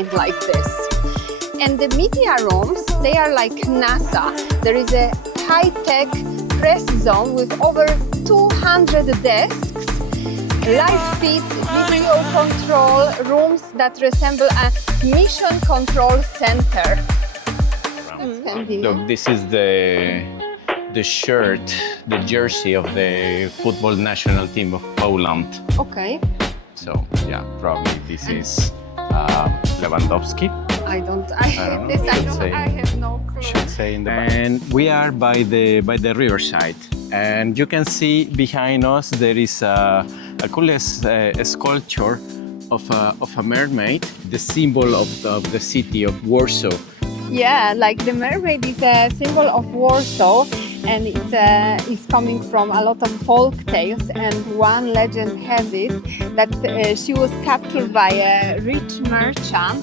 like this. And the media rooms, they are like NASA. There is a high-tech press zone with over 200 desks, live feed, video control rooms that resemble a mission control center. Look, this is the shirt, the jersey of the football national team of Poland. Okay. So yeah, probably this is Lewandowski. I have no clue. Should say in the back. And we are by the riverside, and you can see behind us there is a cool sculpture of a mermaid, the symbol of the city of Warsaw. Yeah, like the mermaid is a symbol of Warsaw, and it's coming from a lot of folk tales. And one legend has it that she was captured by a rich merchant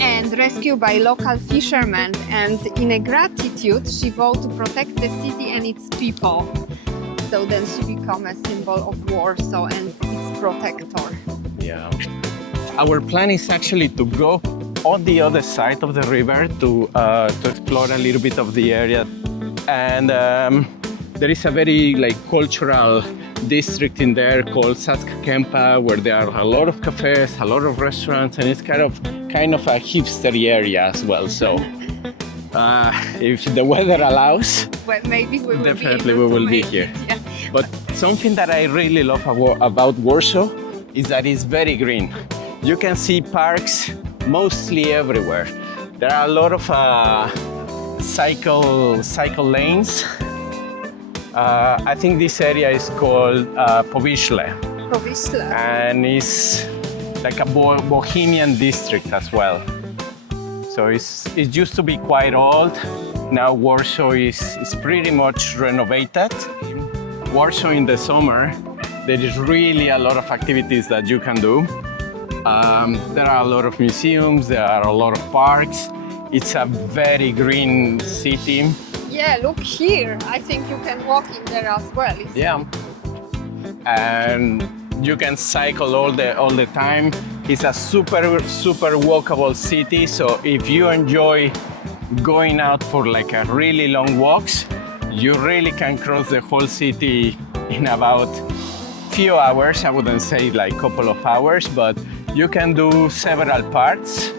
and rescued by local fishermen. And in a gratitude, she vowed to protect the city and its people. So then she became a symbol of Warsaw and its protector. Yeah. Our plan is actually to go on the other side of the river to explore a little bit of the area, and there is a very cultural district in there called Saska Kępa, where there are a lot of cafes, a lot of restaurants, and it's kind of a hipster area as well. So if the weather allows, well, maybe we will definitely we will be here. Yeah. But something that I really love about Warsaw is that it's very green. You can see parks mostly everywhere. There are a lot of cycle lanes. I think this area is called Powiśle. And it's like a bohemian district as well. So it used to be quite old. Now Warsaw is pretty much renovated. Warsaw in the summer, there is really a lot of activities that you can do. There are a lot of museums, there are a lot of parks. It's a very green city. Yeah, look here. I think you can walk in there as well. Yeah. And you can cycle all the time. It's a super walkable city. So if you enjoy going out for a really long walks, you really can cross the whole city in about few hours. I wouldn't say couple of hours, but you can do several parts.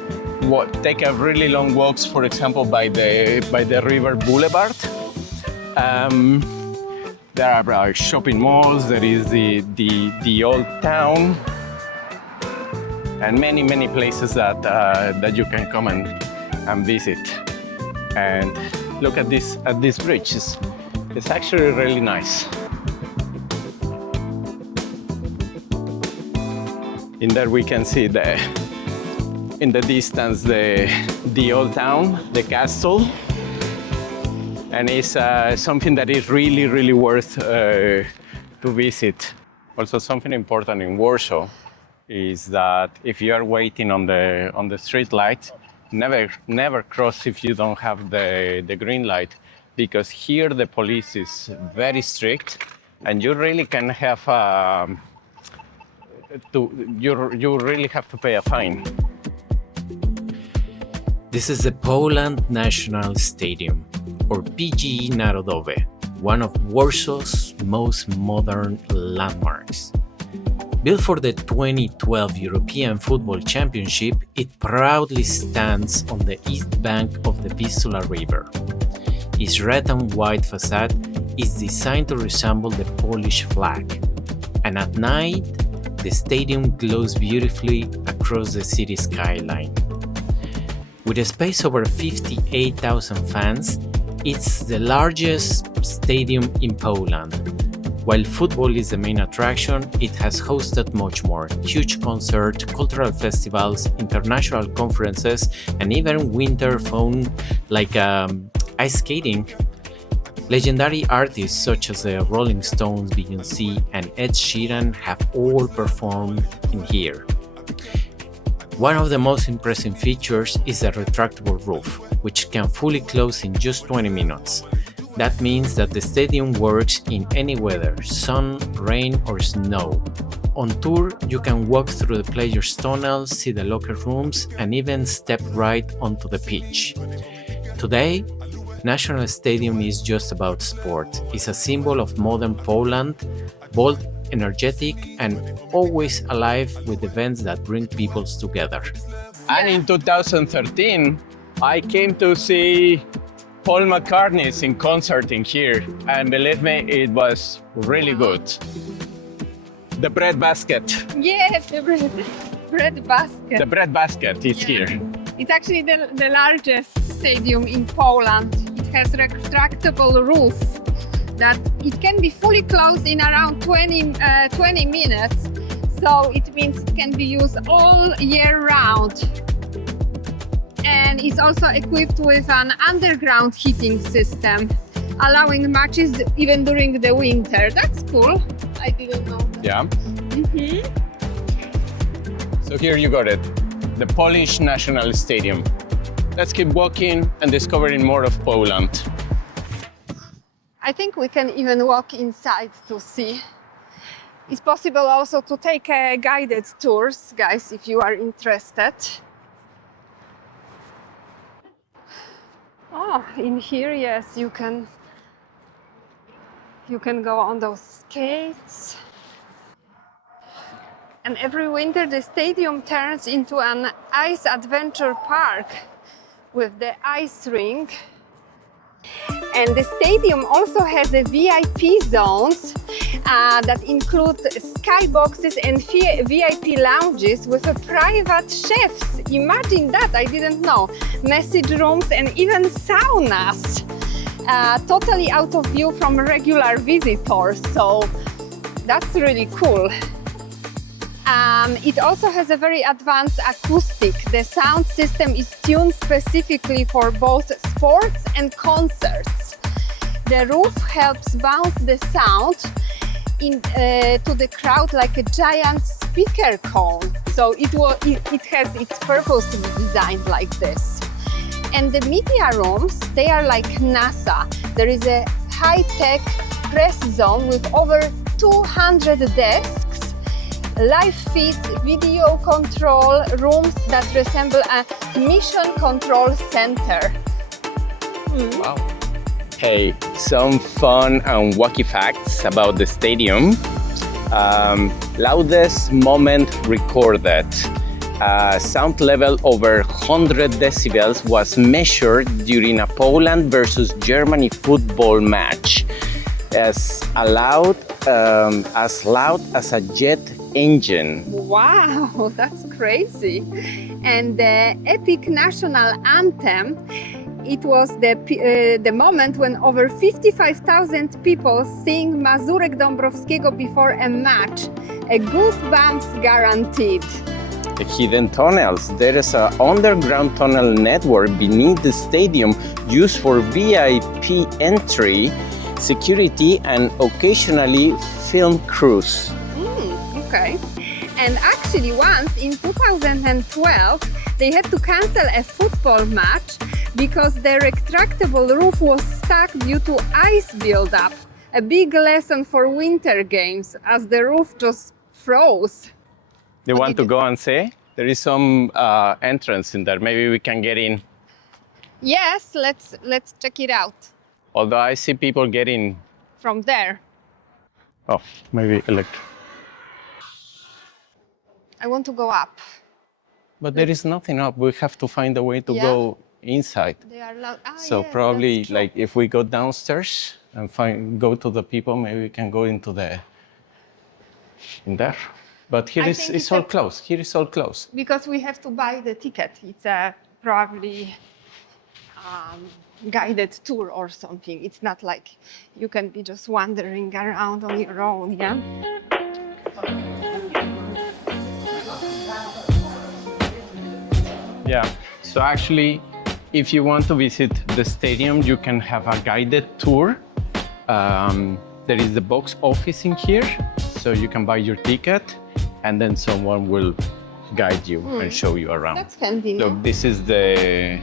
Take a really long walks, for example, by the river boulevard. There are shopping malls. There is the old town, and many places that you can come and visit. And look at this bridge. It's actually really nice. In there we can see in the distance the old town, the castle, and it's something that is really worth to visit. Also, something important in Warsaw is that if you are waiting on the street light, never cross if you don't have the green light, because here the police is very strict, and you really can have you really have to pay a fine. This is the Poland National Stadium, or PGE Narodowy, one of Warsaw's most modern landmarks. Built for the 2012 European Football Championship, it proudly stands on the east bank of the Vistula River. Its red and white facade is designed to resemble the Polish flag, and at night, the stadium glows beautifully across the city skyline. With a space over 58,000 fans, it's the largest stadium in Poland. While football is the main attraction, it has hosted much more: huge concerts, cultural festivals, international conferences, and even winter fun like ice skating. Legendary artists such as the Rolling Stones, Beyoncé, and Ed Sheeran have all performed in here. One of the most impressive features is the retractable roof, which can fully close in just 20 minutes. That means that the stadium works in any weather, sun, rain, or snow. On tour, you can walk through the players' tunnels, see the locker rooms, and even step right onto the pitch. Today, National Stadium is just about sport. It's a symbol of modern Poland, bold, energetic, and always alive with events that bring people together. And in 2013, I came to see Paul McCartney's in concert in here, and believe me, it was really good. The bread basket. Yes, the bread basket. The bread basket is here. It's actually the largest stadium in Poland. It has retractable roof that it can be fully closed in around 20 minutes. So it means it can be used all year round. And it's also equipped with an underground heating system, allowing matches even during the winter. That's cool. I didn't know that. Yeah. So here you got it, the Polish National Stadium. Let's keep walking and discovering more of Poland. I think we can even walk inside to see. It's possible also to take guided tours, guys, if you are interested. Oh, in here, yes, you can go on those skates. And every winter the stadium turns into an ice adventure park with the ice rink. And the stadium also has a VIP zones that include skyboxes and VIP lounges with a private chefs. Imagine that, I didn't know. Message rooms and even saunas. Totally out of view from regular visitors, so that's really cool. It also has a very advanced acoustic. The sound system is tuned specifically for both sports and concerts. The roof helps bounce the sound to the crowd like a giant speaker cone. So it has its purpose to be designed like this. And the media rooms, they are like NASA. There is a high-tech press zone with over 200 desks, live feeds, video control rooms that resemble a mission control center. Wow. Hey, some fun and wacky facts about the stadium. Loudest moment recorded. Sound level over 100 decibels was measured during a Poland versus Germany football match. As loud as a jet engine. Wow, that's crazy. And the epic national anthem, it was the moment when over 55,000 people sing Mazurek Dąbrowskiego before a match. A goosebumps guaranteed. The hidden tunnels. There is an underground tunnel network beneath the stadium used for VIP entry, security, and occasionally film crews. Okay. And actually once in 2012 they had to cancel a football match because the retractable roof was stuck due to ice buildup. A big lesson for winter games as the roof just froze. They want to go and see? There is some entrance in there. Maybe we can get in. Yes, let's check it out. Although I see people getting from there. Oh, maybe electric. I want to go up. But there is nothing up. We have to find a way to go inside. They are loud. So yes, probably like if we go downstairs and go to the people, maybe we can go into in there. But here it's all closed. Here is all closed. Because we have to buy the ticket. It's a probably guided tour or something. It's not like you can be just wandering around on your own, yeah? Yeah, so actually, if you want to visit the stadium, you can have a guided tour. There is the box office in here, so you can buy your ticket, and then someone will guide you and show you around. That's convenient. Look, this is the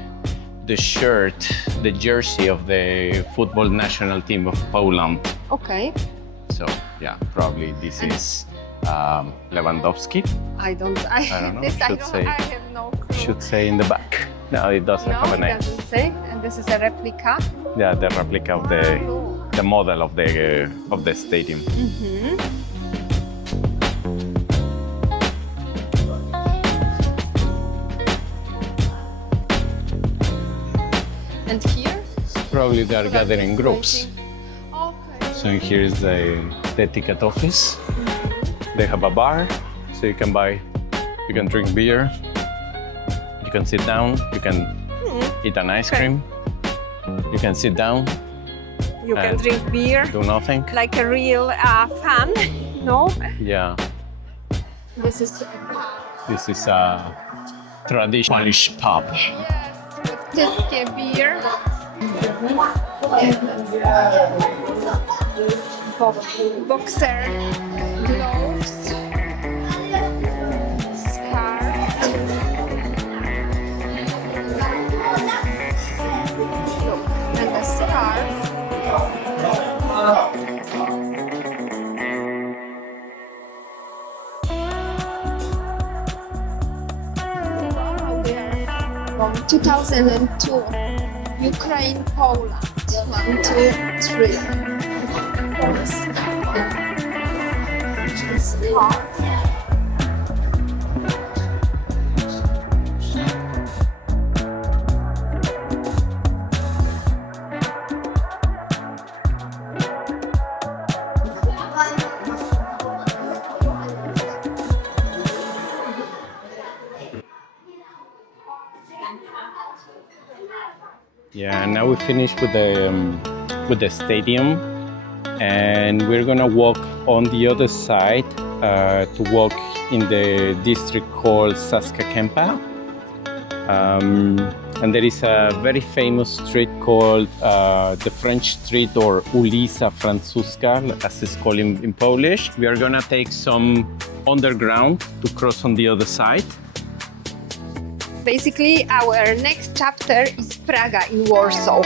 the shirt, the jersey of the football national team of Poland. Okay. So yeah, probably this is Lewandowski. I don't know. This I have no clue. Should say in the back. No, it doesn't No, have a it name. doesn't say. And this is a replica. Yeah, the replica of the model of the stadium. Mm-hmm. And here? Probably they are gathering groups. Okay. So here is the ticket office. They have a bar, so you can drink beer, you can sit down, you can eat an ice cream, you can sit down, You can drink beer do nothing. like a real fan, no? Yeah, This is a traditional Polish pub. with Tyskie beer. Boxer gloves, scarf. Look, and the scarf. Wow, they are from 2002. Ukraine, Poland. 1, 2, 3. Scarf. Yeah, now we finished with the stadium, and we're gonna walk on the other side to walk in the district called Saskakempa. And there is a very famous street called the French Street, or Ulica Francuska, as it's called in Polish. We are gonna take some underground to cross on the other side. Basically, our next chapter is Praga in Warsaw.